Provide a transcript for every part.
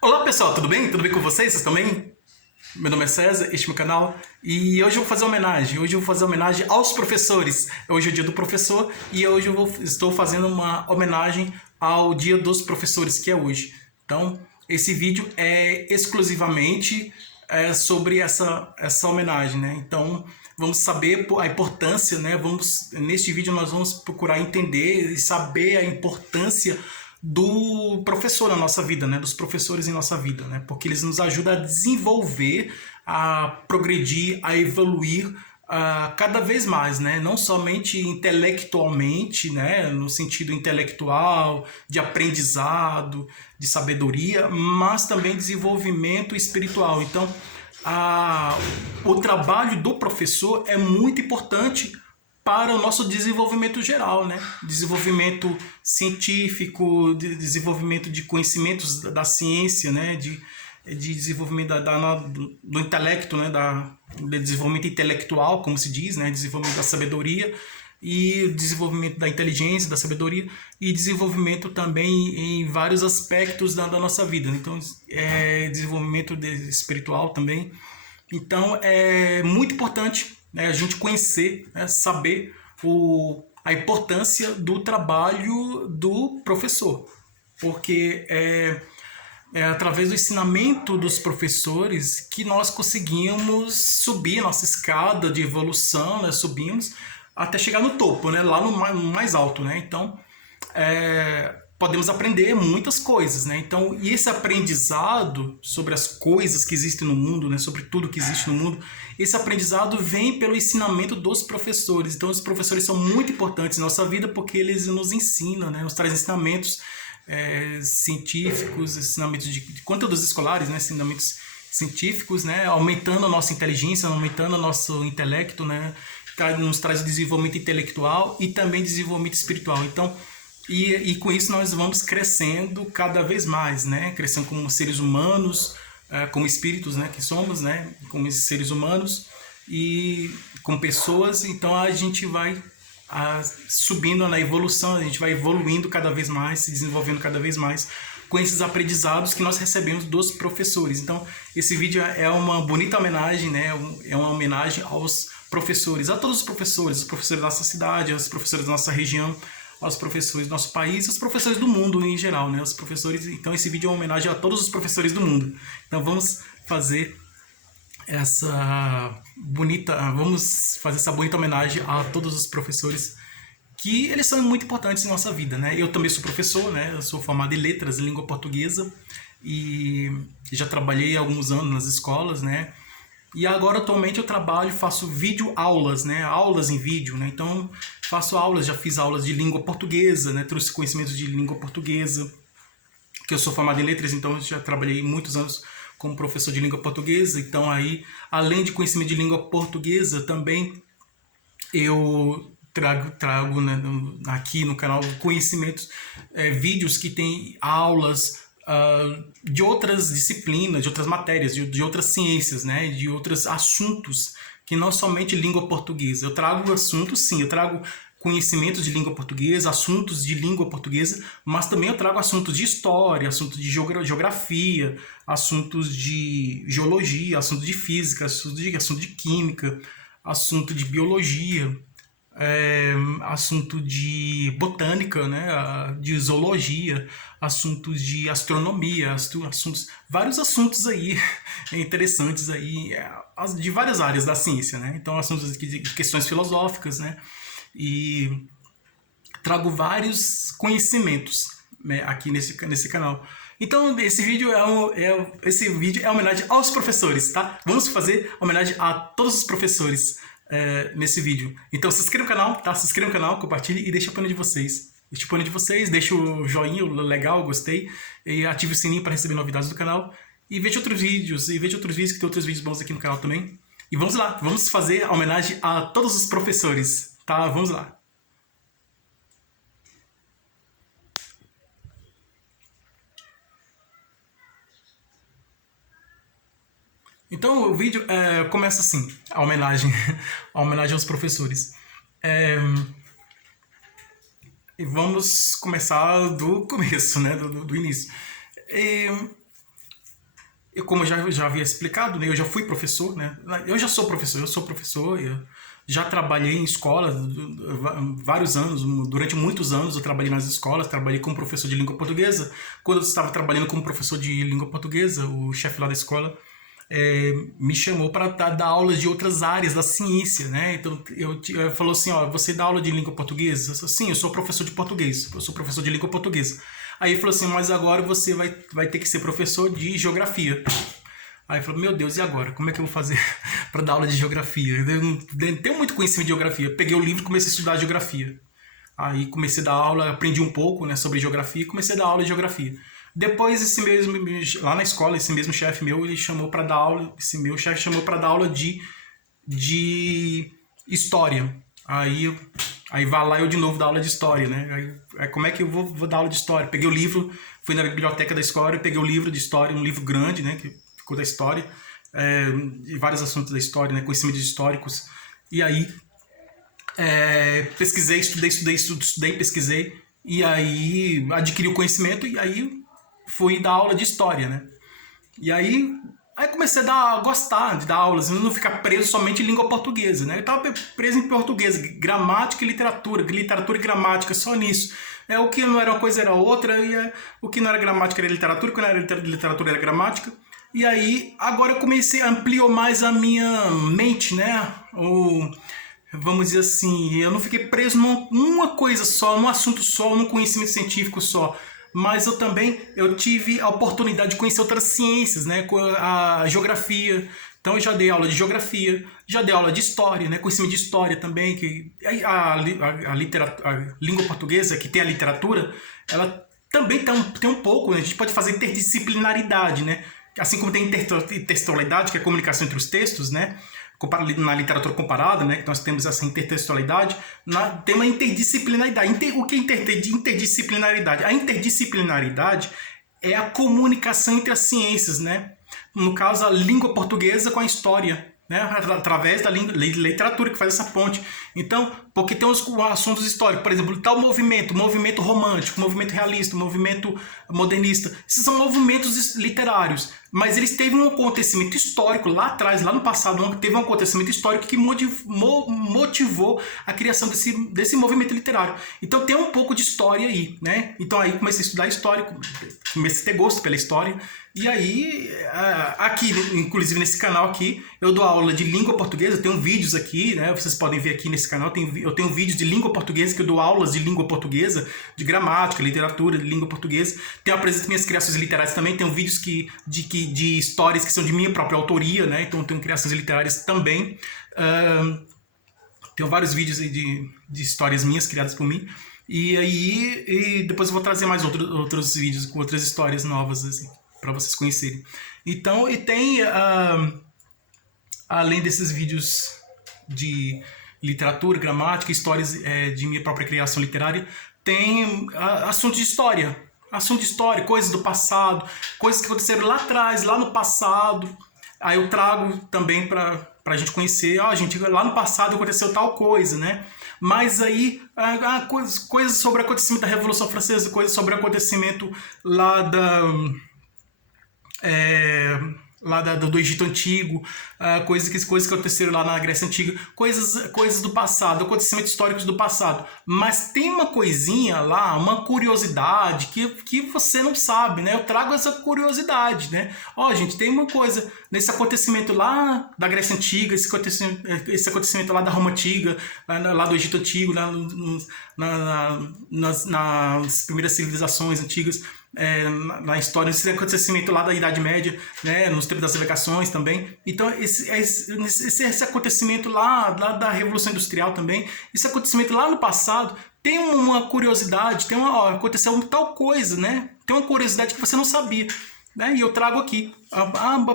Olá pessoal, tudo bem? Tudo bem com vocês? Vocês estão bem? Meu nome é César, este é o meu canal e hoje eu vou fazer homenagem. Hoje eu vou fazer homenagem aos professores. Hoje é o dia do professor e hoje estou fazendo uma homenagem ao dia dos professores, que é hoje. Então, esse vídeo é exclusivamente sobre essa homenagem, né? Então, vamos saber a importância, né? Neste vídeo nós vamos procurar entender e saber a importância do professor na nossa vida, né? Dos professores em nossa vida, né? Porque eles nos ajudam a desenvolver, a progredir, a evoluir cada vez mais, né? Não somente intelectualmente, né? No sentido intelectual, de aprendizado, de sabedoria, mas também desenvolvimento espiritual. Então, o trabalho do professor é muito importante para o nosso desenvolvimento geral, né? Desenvolvimento científico, desenvolvimento de conhecimentos da ciência, né? De desenvolvimento do intelecto, né? Do desenvolvimento intelectual, como se diz, né? Desenvolvimento da sabedoria e desenvolvimento da inteligência, da sabedoria e desenvolvimento também em vários aspectos da nossa vida. Então, desenvolvimento espiritual também. Então, é muito importante, né, a gente conhecer, né, saber a importância do trabalho do professor, porque é através do ensinamento dos professores que nós conseguimos subir a nossa escada de evolução, né, subimos até chegar no topo, né, lá no mais alto, né? Então, podemos aprender muitas coisas, né? Então, e esse aprendizado sobre as coisas que existem no mundo, né? Sobre tudo que existe no mundo, esse aprendizado vem pelo ensinamento dos professores. Então, os professores são muito importantes na nossa vida porque eles nos ensinam, né? Nos trazem ensinamentos científicos, ensinamentos de conteúdos escolares, né? Ensinamentos científicos, né? Aumentando a nossa inteligência, aumentando o nosso intelecto, né? Nos traz o desenvolvimento intelectual e também desenvolvimento espiritual. Então, e com isso nós vamos crescendo cada vez mais, né? Crescendo como seres humanos, como espíritos, né? Que somos, né? Como seres humanos e como pessoas. Então a gente vai subindo na evolução, a gente vai evoluindo cada vez mais, se desenvolvendo cada vez mais com esses aprendizados que nós recebemos dos professores. Então esse vídeo é uma bonita homenagem, né? É uma homenagem aos professores, a todos os professores da nossa cidade, aos professores da nossa região, aos professores do nosso país, aos professores do mundo em geral, né? Os professores. Então esse vídeo é uma homenagem a todos os professores do mundo. Então vamos fazer vamos fazer essa bonita homenagem a todos os professores que eles são muito importantes em nossa vida, né? Eu também sou professor, né? Eu sou formado em letras, em língua portuguesa e já trabalhei há alguns anos nas escolas, né? E agora, atualmente, eu trabalho, faço vídeo aulas, né? Aulas em vídeo, né? Então, faço aulas, já fiz aulas de língua portuguesa, né? Trouxe conhecimentos de língua portuguesa, que eu sou formado em letras, então eu já trabalhei muitos anos como professor de língua portuguesa. Então, aí, além de conhecimento de língua portuguesa, também eu trago né, aqui no canal conhecimentos, vídeos que tem aulas de outras disciplinas, de outras matérias, de outras ciências, né, de outros assuntos que não somente língua portuguesa. Eu trago assuntos, sim, eu trago conhecimentos de língua portuguesa, assuntos de língua portuguesa, mas também eu trago assuntos de história, assuntos de geografia, assuntos de geologia, assuntos de física, assunto de química, assunto de biologia, assunto de botânica, né, de zoologia, assuntos de astronomia, vários assuntos aí interessantes aí, de várias áreas da ciência, né? Então assuntos de questões filosóficas, né? E trago vários conhecimentos, né, aqui nesse canal. Então esse vídeo esse vídeo é uma homenagem aos professores, tá? Vamos fazer homenagem a todos os professores nesse vídeo. Então se inscreva no canal, tá? Se inscreva no canal, compartilhe e deixa o pano de vocês. Deixa o pano de vocês, deixa o joinha, o legal, gostei, e ative o sininho para receber novidades do canal. E veja outros vídeos, que tem outros vídeos bons aqui no canal também. E vamos lá, vamos fazer a homenagem a todos os professores, tá? Vamos lá. Então o vídeo começa assim, a homenagem, a homenagem aos professores. E vamos começar do começo, né, do início. como eu já havia explicado, né, eu já fui professor, né? Eu já sou professor, eu já trabalhei em escolas vários anos, durante muitos anos eu trabalhei nas escolas, trabalhei como professor de língua portuguesa. Quando eu estava trabalhando como professor de língua portuguesa, o chefe lá da escola me chamou para dar aulas de outras áreas da ciência, né? Então eu falou assim, ó, você dá aula de língua portuguesa? Sim, eu sou professor de português, eu sou professor de língua portuguesa. Aí ele falou assim, mas agora você vai ter que ser professor de geografia. Aí eu falei, meu Deus, e agora? Como é que eu vou fazer para dar aula de geografia? Eu não tenho muito conhecimento de geografia. Peguei o livro e comecei a estudar geografia. Aí comecei a dar aula, aprendi um pouco, né, sobre geografia e comecei a dar aula de geografia. Depois, lá na escola, esse mesmo chefe meu, ele chamou para dar aula, esse meu chefe chamou para dar aula de história. Aí vai lá eu de novo dar aula de história, né? Aí como é que eu vou dar aula de história? Peguei o livro, fui na biblioteca da escola, peguei o livro de história, um livro grande, né, que ficou da história, de vários assuntos da história, né, conhecimentos históricos. E aí pesquisei, estudei, pesquisei, e aí adquiri o conhecimento, e aí fui dar aula de história, né? E aí comecei a gostar de dar aulas, não ficar preso somente em língua portuguesa, né? Eu estava preso em português, gramática e literatura e gramática, só nisso. O que não era uma coisa era outra, e o que não era gramática era literatura, o que não era literatura era gramática. E aí, agora eu comecei, ampliou mais a minha mente, né? Vamos dizer assim, eu não fiquei preso numa coisa só, num assunto só, num conhecimento científico só. Mas eu tive a oportunidade de conhecer outras ciências, né? A geografia. Então eu já dei aula de geografia, já dei aula de história, né? Conhecimento de história também, que a língua portuguesa, que tem a literatura, ela também tem um pouco, né? A gente pode fazer interdisciplinaridade, né? Assim como tem intertextualidade, que é a comunicação entre os textos, né? Na literatura comparada, né, que nós temos essa intertextualidade, tem uma interdisciplinaridade. O que é interdisciplinaridade? A interdisciplinaridade é a comunicação entre as ciências, né? No caso, a língua portuguesa com a história, né? Através da literatura que faz essa ponte. Então, porque tem os assuntos históricos, por exemplo, tal movimento romântico, movimento realista, movimento modernista. Esses são movimentos literários, mas eles teve um acontecimento histórico lá atrás, lá no passado, teve um acontecimento histórico que motivou a criação desse movimento literário. Então tem um pouco de história aí, né? Então aí comecei a estudar história, comecei a ter gosto pela história. E aí, aqui, inclusive nesse canal aqui, eu dou aula de língua portuguesa, eu tenho vídeos aqui, né? Vocês podem ver aqui nesse canal, eu tenho vídeos de língua portuguesa, que eu dou aulas de língua portuguesa, de gramática, literatura, de língua portuguesa. Apresento minhas criações literárias também, tenho vídeos de histórias que são de minha própria autoria, né? Então eu tenho criações literárias também. Tenho vários vídeos aí de histórias minhas criadas por mim. E depois eu vou trazer mais outros vídeos com outras histórias novas, assim, para vocês conhecerem. Então, e tem, além desses vídeos de literatura, gramática, histórias de minha própria criação literária, tem assuntos de história. Assunto de história, coisas do passado, coisas que aconteceram lá atrás, lá no passado. Aí eu trago também pra gente conhecer, gente, lá no passado aconteceu tal coisa, né? Mas aí, coisas sobre o acontecimento da Revolução Francesa, coisas sobre o acontecimento lá do Egito Antigo, coisas que aconteceram lá na Grécia Antiga, coisas do passado, acontecimentos históricos do passado. Mas tem uma coisinha lá, uma curiosidade que você não sabe, né? Eu trago essa curiosidade, né? Gente, tem uma coisa nesse acontecimento lá da Grécia Antiga, esse acontecimento lá da Roma Antiga, lá do Egito Antigo, lá nas primeiras civilizações antigas, na história, esse acontecimento lá da Idade Média, né, nos tempos das navegações também. Então, esse acontecimento lá da Revolução Industrial também, esse acontecimento lá no passado, tem uma curiosidade, aconteceu tal coisa, né? Tem uma curiosidade que você não sabia. Né? E eu trago aqui.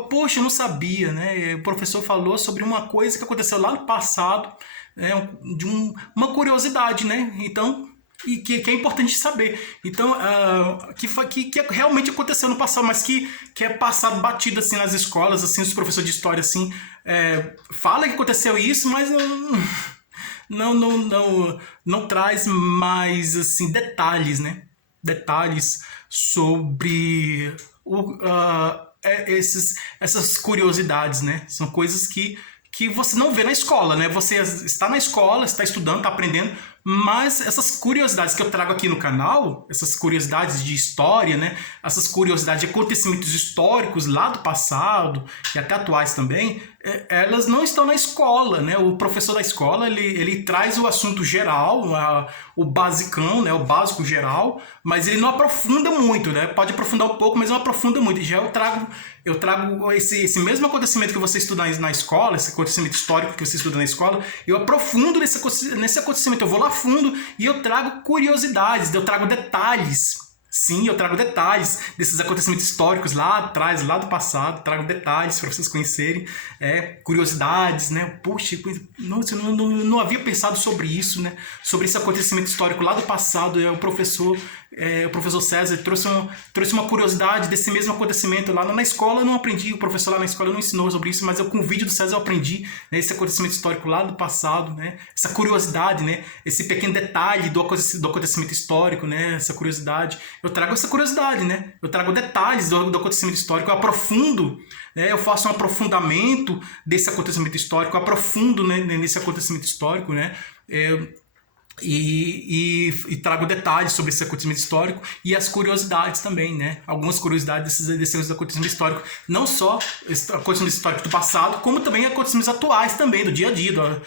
Poxa, eu não sabia, né? O professor falou sobre uma coisa que aconteceu lá no passado, né? Uma curiosidade, né? Então, e que é importante saber. Então, que realmente aconteceu no passado, mas que é passado batido assim nas escolas, assim, os professores de história assim, fala que aconteceu isso, mas não traz mais assim detalhes, né? Detalhes sobre essas curiosidades, né? São coisas que você não vê na escola, né? Você está na escola, está estudando, está aprendendo, mas essas curiosidades que eu trago aqui no canal, essas curiosidades de história, né? Essas curiosidades de acontecimentos históricos lá do passado e até atuais também, elas não estão na escola, né? O professor da escola, ele traz o assunto geral, o basicão, né? O básico geral, mas ele não aprofunda muito, né? Pode aprofundar um pouco, mas não aprofunda muito. E já eu trago esse mesmo acontecimento que você estuda na escola, esse acontecimento histórico que você estuda na escola, eu aprofundo nesse acontecimento, eu vou lá a fundo e eu trago curiosidades, eu trago detalhes. Sim, eu trago detalhes desses acontecimentos históricos lá atrás, lá do passado, trago detalhes para vocês conhecerem, curiosidades, né? Poxa, nossa, eu não havia pensado sobre isso, né? Sobre esse acontecimento histórico lá do passado. O professor César trouxe uma curiosidade desse mesmo acontecimento lá na escola. Eu não aprendi, o professor lá na escola não ensinou sobre isso, mas com o vídeo do César eu aprendi, né, esse acontecimento histórico lá do passado, né? Essa curiosidade, né? Esse pequeno detalhe do acontecimento histórico, né? Essa curiosidade. Eu trago essa curiosidade, né? Eu trago detalhes do acontecimento histórico, eu aprofundo, né? Eu faço um aprofundamento desse acontecimento histórico, eu aprofundo, né, nesse acontecimento histórico, né? E trago detalhes sobre esse acontecimento histórico e as curiosidades também, né? Algumas curiosidades desses acontecimentos históricos, não só acontecimentos históricos do passado, como também acontecimentos atuais também, do dia a dia,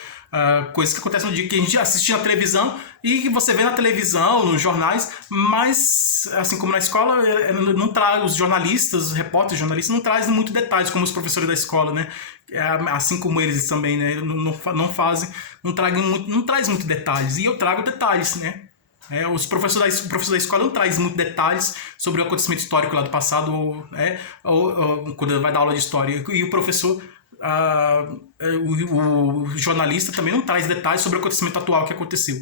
coisas que acontecem no dia que a gente assiste na televisão e que você vê na televisão, nos jornais, mas assim como na escola, não traz os jornalistas, os repórteres jornalistas não trazem muito detalhes como os professores da escola, né? Assim como eles também, né? Não fazem, não traz muito detalhes, e eu trago detalhes, né? O professor da escola não traz muito detalhes sobre o acontecimento histórico lá do passado, ou quando vai dar aula de história, e o professor o jornalista também não traz detalhes sobre o acontecimento atual que aconteceu.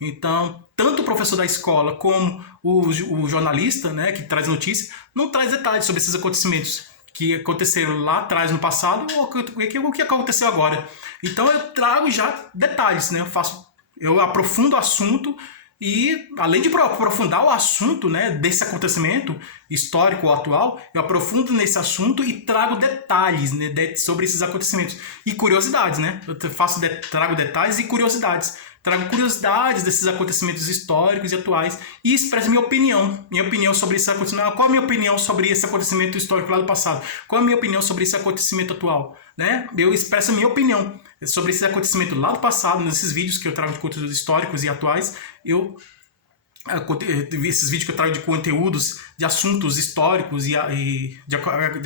Então, tanto o professor da escola como o jornalista, né, que traz notícia, não traz detalhes sobre esses acontecimentos que aconteceram lá atrás no passado ou o que aconteceu agora. Então eu trago já detalhes, né? Eu aprofundo o assunto e, além de aprofundar o assunto, né, desse acontecimento histórico ou atual, eu aprofundo nesse assunto e trago detalhes, né, sobre esses acontecimentos. E curiosidades, né? Eu trago detalhes e curiosidades. Trago curiosidades desses acontecimentos históricos e atuais e expresso minha opinião sobre esse acontecimento. Qual a minha opinião sobre esse acontecimento histórico lá do passado? Qual a minha opinião sobre esse acontecimento atual? Né? Eu expresso a minha opinião sobre esse acontecimento lá do passado, nesses vídeos que eu trago de conteúdos históricos e atuais. Esses vídeos que eu trago de conteúdos de assuntos históricos de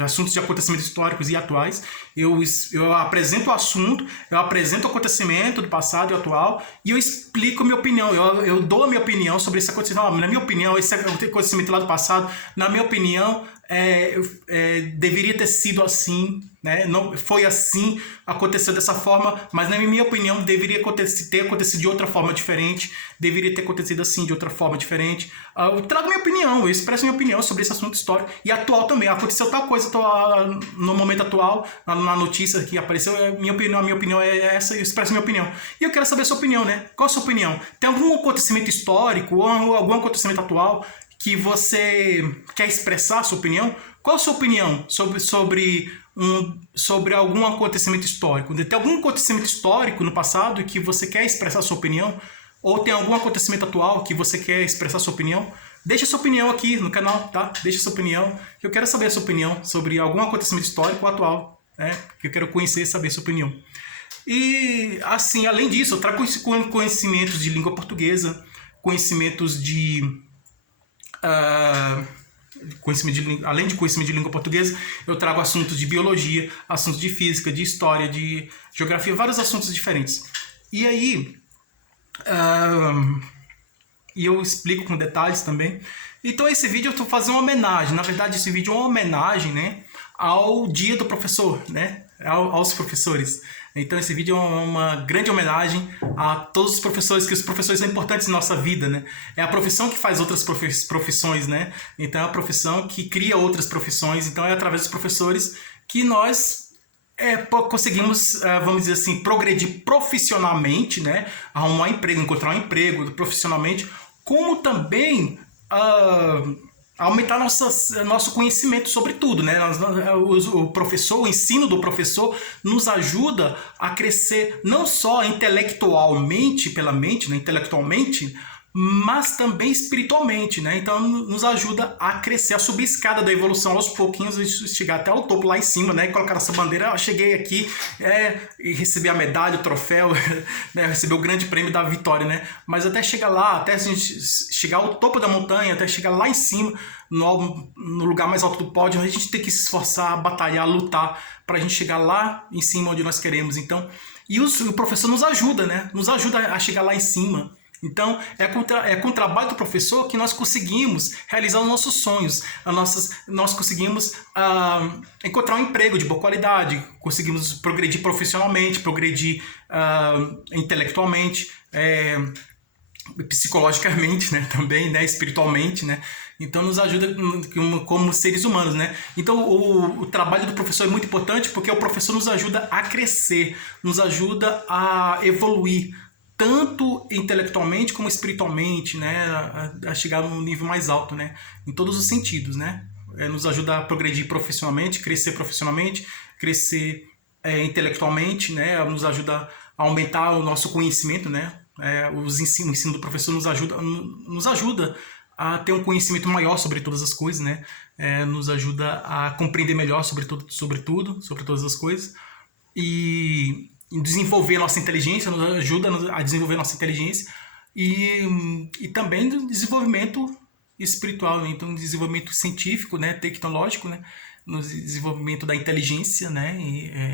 assuntos de acontecimentos históricos e atuais, eu apresento o assunto, eu apresento o acontecimento do passado e atual e eu explico a minha opinião, eu dou a minha opinião sobre esse acontecimento. Na minha opinião, esse acontecimento lá do passado, na minha opinião, deveria ter sido assim, né? Não foi assim, aconteceu dessa forma, mas na minha opinião deveria ter acontecido de outra forma diferente, deveria ter acontecido assim de outra forma diferente. Eu trago minha opinião, eu expresso minha opinião sobre esse assunto histórico e atual também. Aconteceu tal coisa no momento atual, na notícia que apareceu, a minha opinião é essa, eu expresso minha opinião. E eu quero saber a sua opinião, né? Qual a sua opinião? Tem algum acontecimento histórico ou algum acontecimento atual que você quer expressar a sua opinião? Qual a sua opinião sobre algum acontecimento histórico? Tem algum acontecimento histórico no passado que você quer expressar a sua opinião? Ou tem algum acontecimento atual que você quer expressar a sua opinião? Deixa a sua opinião aqui no canal, tá? Deixa a sua opinião. Eu quero saber a sua opinião sobre algum acontecimento histórico ou atual, né? Eu quero conhecer e saber a sua opinião. E, assim, além disso, eu trago conhecimentos de língua portuguesa, conhecimentos além de conhecimento de língua portuguesa, eu trago assuntos de biologia, assuntos de física, de história, de geografia, vários assuntos diferentes. E aí, eu explico com detalhes também. Então esse vídeo eu estou fazendo uma homenagem, na verdade esse vídeo é uma homenagem, né, ao Dia do Professor, né, aos professores. Então esse vídeo é uma grande homenagem a todos os professores, que os professores são importantes na nossa vida, né? É a profissão que faz outras profissões, né? Então é a profissão que cria outras profissões, então é através dos professores que nós conseguimos, vamos dizer assim, progredir profissionalmente, né? Arrumar emprego, encontrar um emprego profissionalmente, como também aumentar nosso conhecimento sobre tudo, né? O professor, o ensino do professor nos ajuda a crescer não só intelectualmente, pela mente, né? Intelectualmente, mas também espiritualmente, né? Então nos ajuda a crescer, a subir a escada da evolução aos pouquinhos, chegar até o topo lá em cima, né? E colocar essa bandeira, eu cheguei aqui e receber a medalha, o troféu, né? Receber o grande prêmio da vitória, né? Mas até chegar lá, até a gente chegar ao topo da montanha, até chegar lá em cima, no lugar mais alto do pódio, a gente tem que se esforçar, batalhar, lutar para a gente chegar lá em cima onde nós queremos. Então, o professor nos ajuda, né? Nos ajuda a chegar lá em cima. Então, é com o trabalho do professor que nós conseguimos realizar os nossos sonhos, nós conseguimos encontrar um emprego de boa qualidade, conseguimos progredir profissionalmente, progredir intelectualmente, psicologicamente, né, também, né, espiritualmente, né. Então nos ajuda como seres humanos, né. Então o trabalho do professor é muito importante porque o professor nos ajuda a crescer, nos ajuda a evoluir, tanto intelectualmente como espiritualmente, né, a chegar num nível mais alto, né, em todos os sentidos, né. Nos ajuda a progredir profissionalmente, crescer intelectualmente, né, nos ajuda a aumentar o nosso conhecimento, né. O ensino do professor nos ajuda a ter um conhecimento maior sobre todas as coisas, né, nos ajuda a compreender melhor sobre todas as coisas, e desenvolver nossa inteligência, nos ajuda a desenvolver nossa inteligência e também do desenvolvimento espiritual, né? Então desenvolvimento científico, né, tecnológico, né, no desenvolvimento da inteligência, né,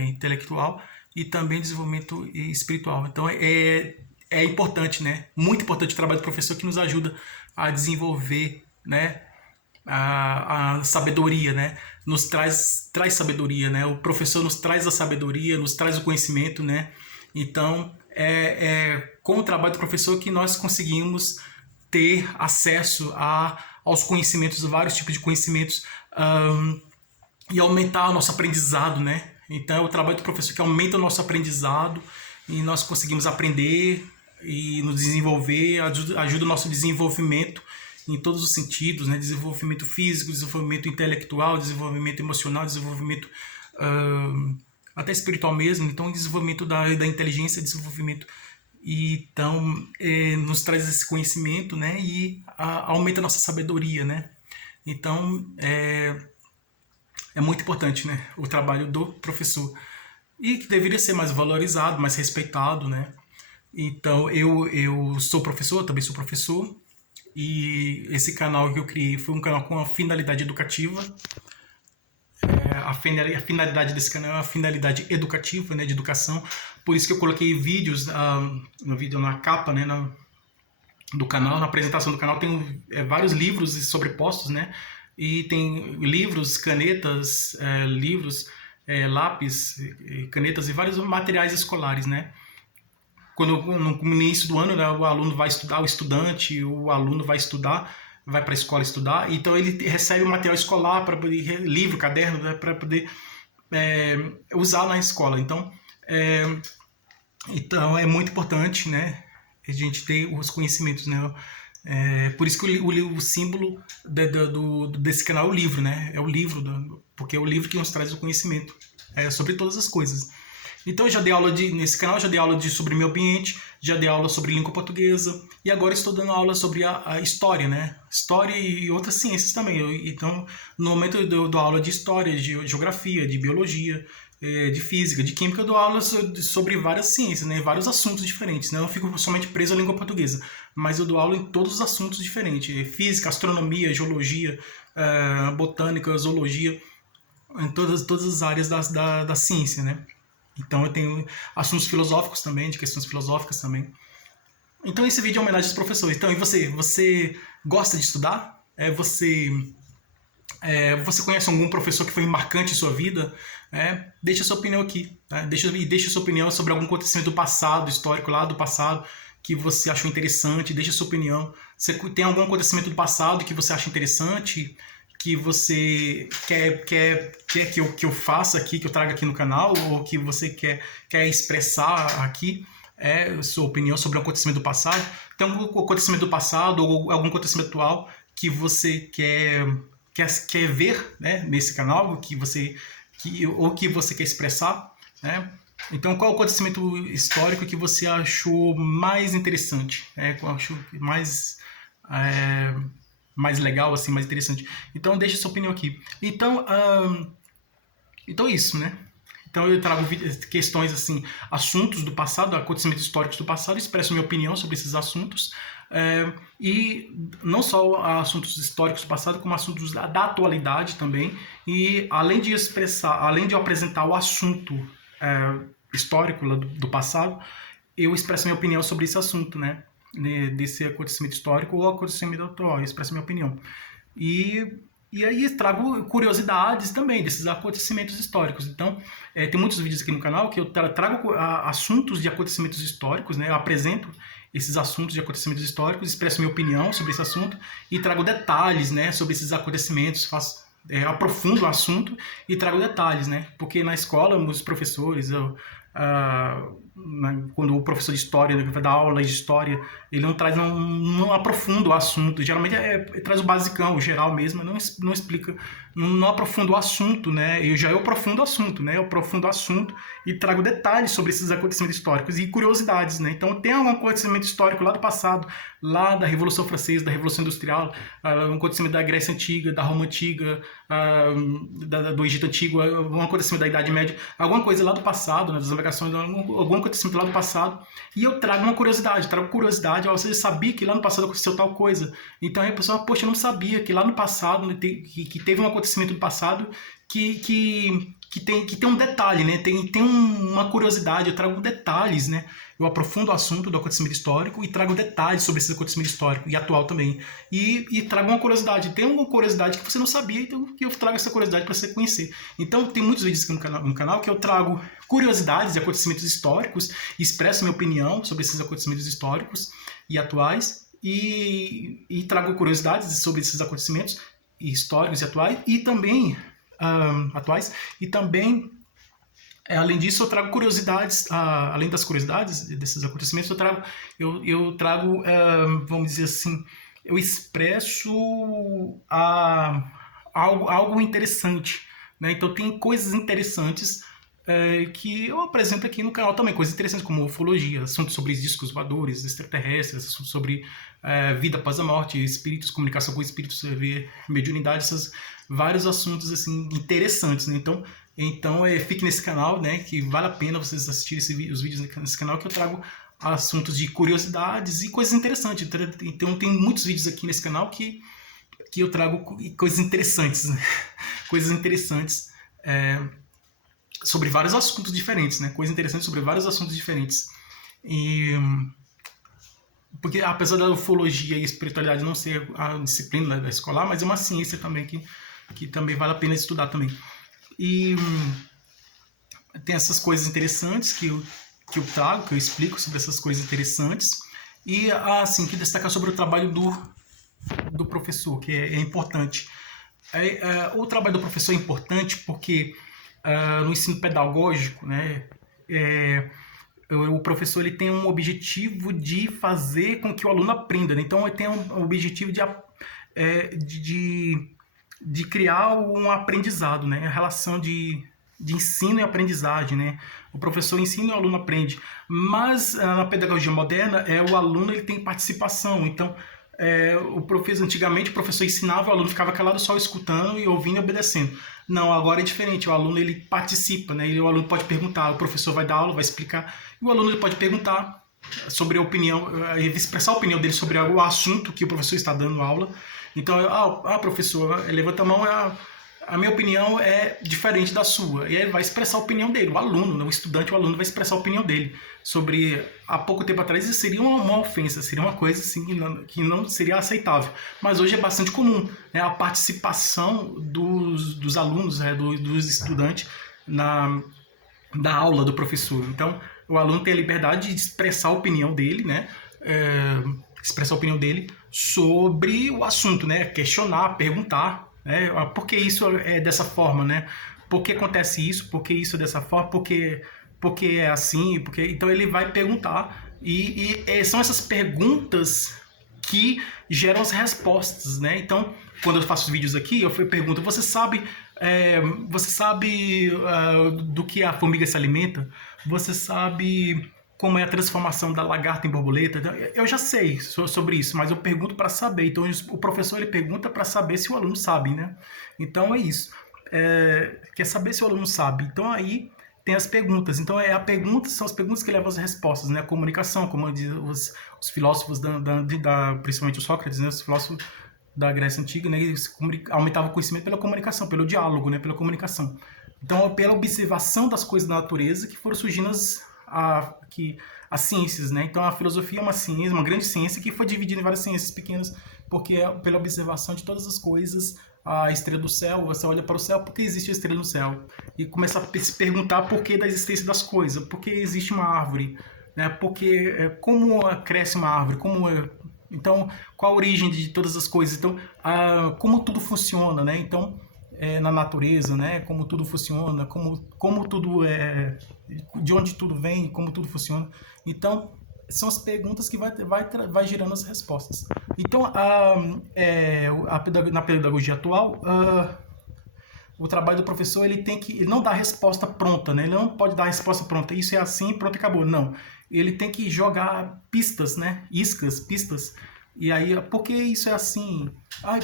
intelectual, e também desenvolvimento espiritual. Então é importante, né, muito importante o trabalho do professor, que nos ajuda a desenvolver, né, a sabedoria, né? Nos traz sabedoria, né? O professor nos traz a sabedoria, nos traz o conhecimento, né? Então, com o trabalho do professor que nós conseguimos ter acesso aos conhecimentos, vários tipos de conhecimentos, e aumentar o nosso aprendizado, né? Então, é o trabalho do professor que aumenta o nosso aprendizado e nós conseguimos aprender e nos desenvolver, ajuda o nosso desenvolvimento em todos os sentidos, né? Desenvolvimento físico, desenvolvimento intelectual, desenvolvimento emocional, desenvolvimento até espiritual mesmo. Então, desenvolvimento da inteligência, desenvolvimento, e então nos traz esse conhecimento, né? E aumenta a nossa sabedoria, né? Então é muito importante, né, o trabalho do professor, e que deveria ser mais valorizado, mais respeitado, né? Então eu sou professor, também sou professor. E esse canal que eu criei foi um canal com a finalidade educativa. A finalidade desse canal é uma finalidade educativa, né, de educação. Por isso que eu coloquei vídeos no vídeo, na capa, né, do canal, na apresentação do canal. Tem vários livros sobrepostos, né? E tem livros, canetas, lápis, canetas e vários materiais escolares, né? Quando no início do ano, né, o aluno vai estudar, o aluno vai estudar, vai para a escola estudar, então ele recebe o material escolar, para poder, livro, caderno, né, para poder usar na escola. Então é muito importante, né, a gente ter os conhecimentos, né? Por isso que o símbolo desse canal é o livro, né? É o livro, porque é o livro que nos traz o conhecimento sobre todas as coisas. Então eu já dei aula nesse canal, já dei aula sobre meio ambiente, já dei aula sobre língua portuguesa, e agora estou dando aula sobre a história, né? História e outras ciências também. Então, no momento eu dou aula de história, de geografia, de biologia, de física, de química, eu dou aula sobre várias ciências, né? Vários assuntos diferentes, né? Eu não fico somente preso à língua portuguesa, mas eu dou aula em todos os assuntos diferentes: física, astronomia, geologia, botânica, zoologia, em todas as áreas da ciência, né? Então eu tenho assuntos filosóficos também, de questões filosóficas também. Então esse vídeo é uma homenagem aos professores. Então, e você? Você gosta de estudar? Você conhece algum professor que foi marcante em sua vida? Deixa a sua opinião aqui. Né? Deixa a sua opinião sobre algum acontecimento do passado, histórico lá do passado, que você achou interessante. Deixa a sua opinião. Você tem algum acontecimento do passado que você acha interessante, que você quer que eu faça aqui, que eu traga aqui no canal, ou que você quer expressar aqui sua opinião sobre o acontecimento do passado? Tem algum acontecimento do passado ou algum acontecimento atual que você quer ver, né, nesse canal, ou que você quer expressar, né? Então, qual o acontecimento histórico que você achou mais interessante, né? Qual achou mais legal, assim, mais interessante? Então, deixa sua opinião aqui. Então isso, né? Então eu trago questões assim, assuntos do passado, acontecimentos históricos do passado, expresso minha opinião sobre esses assuntos, e não só assuntos históricos do passado, como assuntos da atualidade também. E além de eu apresentar o assunto histórico do passado, eu expresso minha opinião sobre esse assunto, né? Desse acontecimento histórico ou acontecimento atual, eu expresso minha opinião. E aí trago curiosidades também desses acontecimentos históricos. Então, tem muitos vídeos aqui no canal que eu trago assuntos de acontecimentos históricos, né? Eu apresento esses assuntos de acontecimentos históricos, expresso minha opinião sobre esse assunto e trago detalhes, né, sobre esses acontecimentos, aprofundo o assunto e trago detalhes, né? Porque na escola, os professores, quando o professor de história vai dar aula de história, ele não aprofunda o assunto. Geralmente traz o basicão, o geral mesmo, não explica, não aprofunda o assunto, né? Eu aprofundo o assunto, né? Eu aprofundo o assunto e trago detalhes sobre esses acontecimentos históricos e curiosidades, né? Então tem algum acontecimento histórico lá do passado, lá da Revolução Francesa, da Revolução Industrial, um acontecimento da Grécia Antiga, da Roma Antiga, do Egito Antigo, algum acontecimento da Idade Média, alguma coisa lá do passado, né, das navegações, algum acontecimento lá do passado, e eu trago uma curiosidade, você sabia que lá no passado aconteceu tal coisa? Então aí a pessoa, poxa, eu não sabia que lá no passado, que teve um acontecimento no passado que tem um detalhe, né? Tem uma curiosidade, eu trago detalhes, né? Eu aprofundo o assunto do acontecimento histórico e trago detalhes sobre esse acontecimento histórico e atual também. E trago uma curiosidade. Tem uma curiosidade que você não sabia, então eu trago essa curiosidade para você conhecer. Então tem muitos vídeos aqui no canal que eu trago curiosidades de acontecimentos históricos, expresso minha opinião sobre esses acontecimentos históricos e atuais e trago curiosidades sobre esses acontecimentos históricos e atuais. Além disso, eu trago curiosidades, além das curiosidades desses acontecimentos, eu trago, vamos dizer assim, eu expresso algo interessante, né? Então tem coisas interessantes que eu apresento aqui no canal também, coisas interessantes como ufologia, assuntos sobre discos voadores, extraterrestres, assuntos sobre vida após a morte, espíritos, comunicação com espíritos, mediunidade, vários assuntos assim interessantes, né? Então fique nesse canal, né, que vale a pena vocês assistirem os vídeos nesse canal, que eu trago assuntos de curiosidades e coisas interessantes. Então tem muitos vídeos aqui nesse canal que eu trago coisas interessantes, né? Coisas interessantes sobre vários assuntos diferentes, né? Coisas interessantes sobre vários assuntos diferentes. Porque apesar da ufologia e espiritualidade não ser a disciplina da escolar, mas é uma ciência também que também vale a pena estudar também. E tem essas coisas interessantes que eu trago, que eu explico sobre essas coisas interessantes. E assim, que destacar sobre o trabalho do professor, que é importante. O trabalho do professor é importante porque no ensino pedagógico, né, o professor ele tem um objetivo de fazer com que o aluno aprenda, né? Então ele tem um objetivo de criar um aprendizado, né? A relação de ensino e aprendizagem, né? O professor ensina e o aluno aprende. Mas na pedagogia moderna, o aluno ele tem participação. Então, antigamente o professor ensinava, o aluno ficava calado só escutando e ouvindo e obedecendo. Não, agora é diferente. O aluno ele participa, né? O aluno pode perguntar, o professor vai dar aula, vai explicar, e o aluno ele pode perguntar sobre a opinião, expressar a opinião dele sobre o assunto que o professor está dando aula. Então, professor, levanta a mão, a minha opinião é diferente da sua. E aí ele vai expressar a opinião dele, o aluno, o estudante, o aluno vai expressar a opinião dele sobre, há pouco tempo atrás, isso seria uma ofensa, seria uma coisa assim, que não seria aceitável. Mas hoje é bastante comum, né, a participação dos alunos, dos estudantes na aula do professor. Então, o aluno tem a liberdade de expressar a opinião dele, né, expressar a opinião dele sobre o assunto, né, questionar, perguntar, né, por que isso é dessa forma, né, por que acontece isso, por que isso é dessa forma, por que é assim, então ele vai perguntar e são essas perguntas que geram as respostas, né? Então, quando eu faço vídeos aqui, eu pergunto, você sabe do que a formiga se alimenta? Você sabe como é a transformação da lagarta em borboleta? Eu já sei sobre isso, mas eu pergunto para saber. Então, o professor ele pergunta para saber se o aluno sabe, né? Então, é isso. Quer saber se o aluno sabe. Então, aí tem as perguntas. Então, são as perguntas que levam às respostas, né? A comunicação, como diz os filósofos, principalmente o Sócrates, né? Os filósofos da Grécia Antiga, né? Eles aumentavam o conhecimento pela comunicação, pelo diálogo, né? Pela comunicação. Então, pela observação das coisas da natureza que foram surgindo as ciências, né? Então, a filosofia é uma ciência, uma grande ciência que foi dividida em várias ciências pequenas, porque é pela observação de todas as coisas, a estrela do céu, você olha para o céu, por que existe a estrela no céu? E começa a se perguntar por que da existência das coisas, por que existe uma árvore, né? Porque, como cresce uma árvore, então, qual a origem de todas as coisas? Então, como tudo funciona, né? Então, na natureza, né? Como tudo funciona, como tudo de onde tudo vem, como tudo funciona. Então, são as perguntas que vai gerando as respostas. Então, na pedagogia atual, o trabalho do professor ele não dá a resposta pronta, né? Ele não pode dar a resposta pronta. Isso é assim, pronto, acabou. Não. Ele tem que jogar pistas, né? Pistas. E aí, por que isso é assim?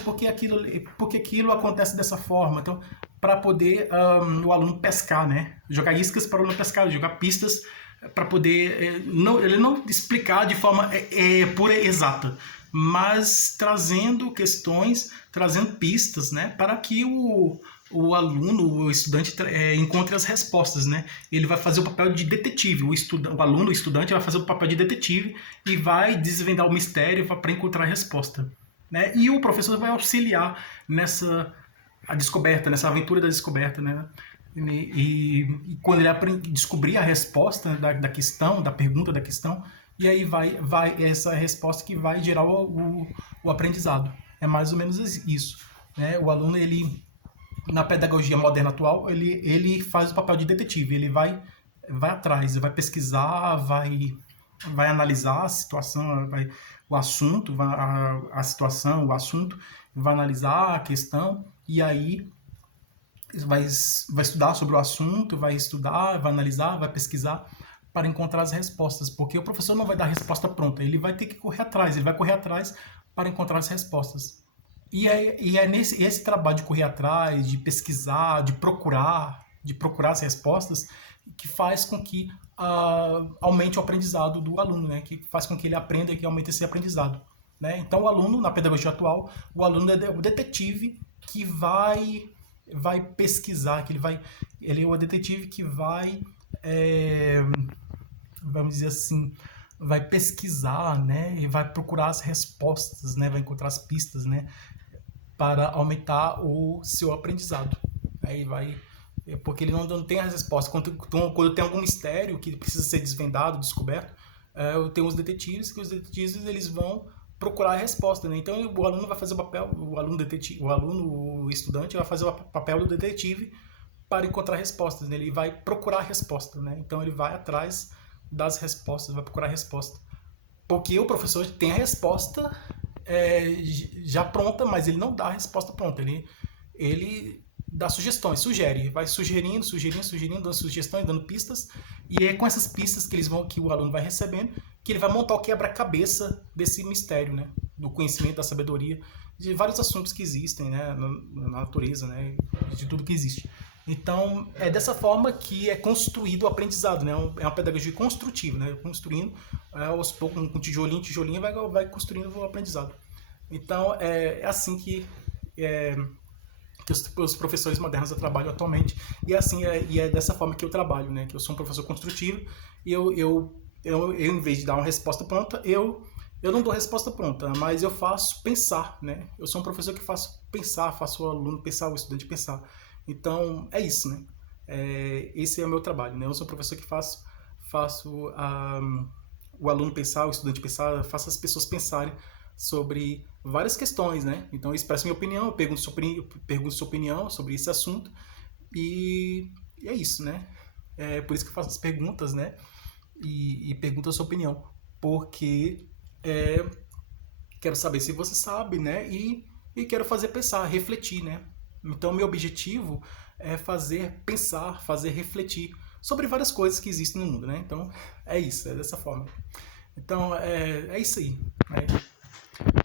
Por que aquilo acontece dessa forma? Então, para poder o aluno pescar, né? Jogar iscas para o aluno pescar, jogar pistas para poder ele não explicar de forma pura e exata, mas trazendo questões, trazendo pistas, né? Para que o aluno, o estudante encontre as respostas, né? Ele vai fazer o papel de detetive, o aluno, o estudante vai fazer o papel de detetive e vai desvendar o mistério para encontrar a resposta, né? E o professor vai auxiliar a descoberta, nessa aventura da descoberta, né? E quando ele descobrir a resposta da questão, da pergunta da questão, e aí vai essa resposta que vai gerar o aprendizado. É mais ou menos isso, né? O aluno, na pedagogia moderna atual, ele faz o papel de detetive, ele vai atrás, ele vai pesquisar, vai analisar a situação, o assunto, a situação, o assunto, vai analisar a questão, e aí vai estudar sobre o assunto, vai analisar, vai pesquisar para encontrar as respostas, porque o professor não vai dar a resposta pronta, ele vai ter que correr atrás, ele vai correr atrás para encontrar as respostas. E é esse trabalho de correr atrás, de pesquisar, de procurar as respostas, que faz com que aumente o aprendizado do aluno, né? Que faz com que ele aprenda e que aumente esse aprendizado, né? Então, o aluno, na pedagogia atual, o aluno é o detetive que vai pesquisar, ele é o detetive que vamos dizer assim, vai pesquisar, né? E vai procurar as respostas, né? Vai encontrar as pistas, né? Para aumentar o seu aprendizado. Aí porque ele não tem as respostas. Quando tem algum mistério que precisa ser desvendado, descoberto, tem os detetives, que os detetives eles vão procurar a resposta, né? Então o aluno vai fazer o papel, o estudante vai fazer o papel do detetive para encontrar respostas, né? Ele vai procurar a resposta, né? Então ele vai atrás das respostas, vai procurar a resposta. Porque o professor tem a resposta já pronta, mas ele não dá a resposta pronta. Ele dá sugestões, vai sugerindo, dando sugestões, dando pistas, e é com essas pistas que o aluno vai recebendo, que ele vai montar o quebra-cabeça desse mistério, né? Do conhecimento, da sabedoria, de vários assuntos que existem, né? Na natureza, né? De tudo que existe. Então, é dessa forma que é construído o aprendizado, né? É uma pedagogia construtiva, né? Construindo, aos poucos, com tijolinho, vai construindo o aprendizado. Então, é assim que os professores modernos trabalham atualmente, e é dessa forma que eu trabalho, né? Que eu sou um professor construtivo, e eu em vez de dar uma resposta pronta, eu não dou resposta pronta, mas eu faço pensar, né? Eu sou um professor que faço pensar, faço o aluno pensar, o estudante pensar. Então, é isso, né? Esse é o meu trabalho, né? Eu sou um professor que faço o aluno pensar, o estudante pensar, faço as pessoas pensarem sobre várias questões, né? Então, eu expresso minha opinião, eu pergunto sua opinião sobre esse assunto, e é isso, né? É por isso que eu faço as perguntas, né? E pergunto a sua opinião, porque quero saber se você sabe, né? E quero fazer pensar, refletir, né? Então, meu objetivo é fazer pensar, fazer refletir sobre várias coisas que existem no mundo, né? Então, é isso, é dessa forma. Então, é isso aí, né?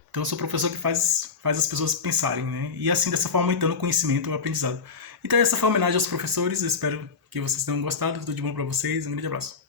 Então, eu sou professor que faz as pessoas pensarem, né? E assim, dessa forma, aumentando o conhecimento e o aprendizado. Então, essa foi a homenagem aos professores. Eu espero que vocês tenham gostado. Tudo de bom para vocês. Um grande abraço.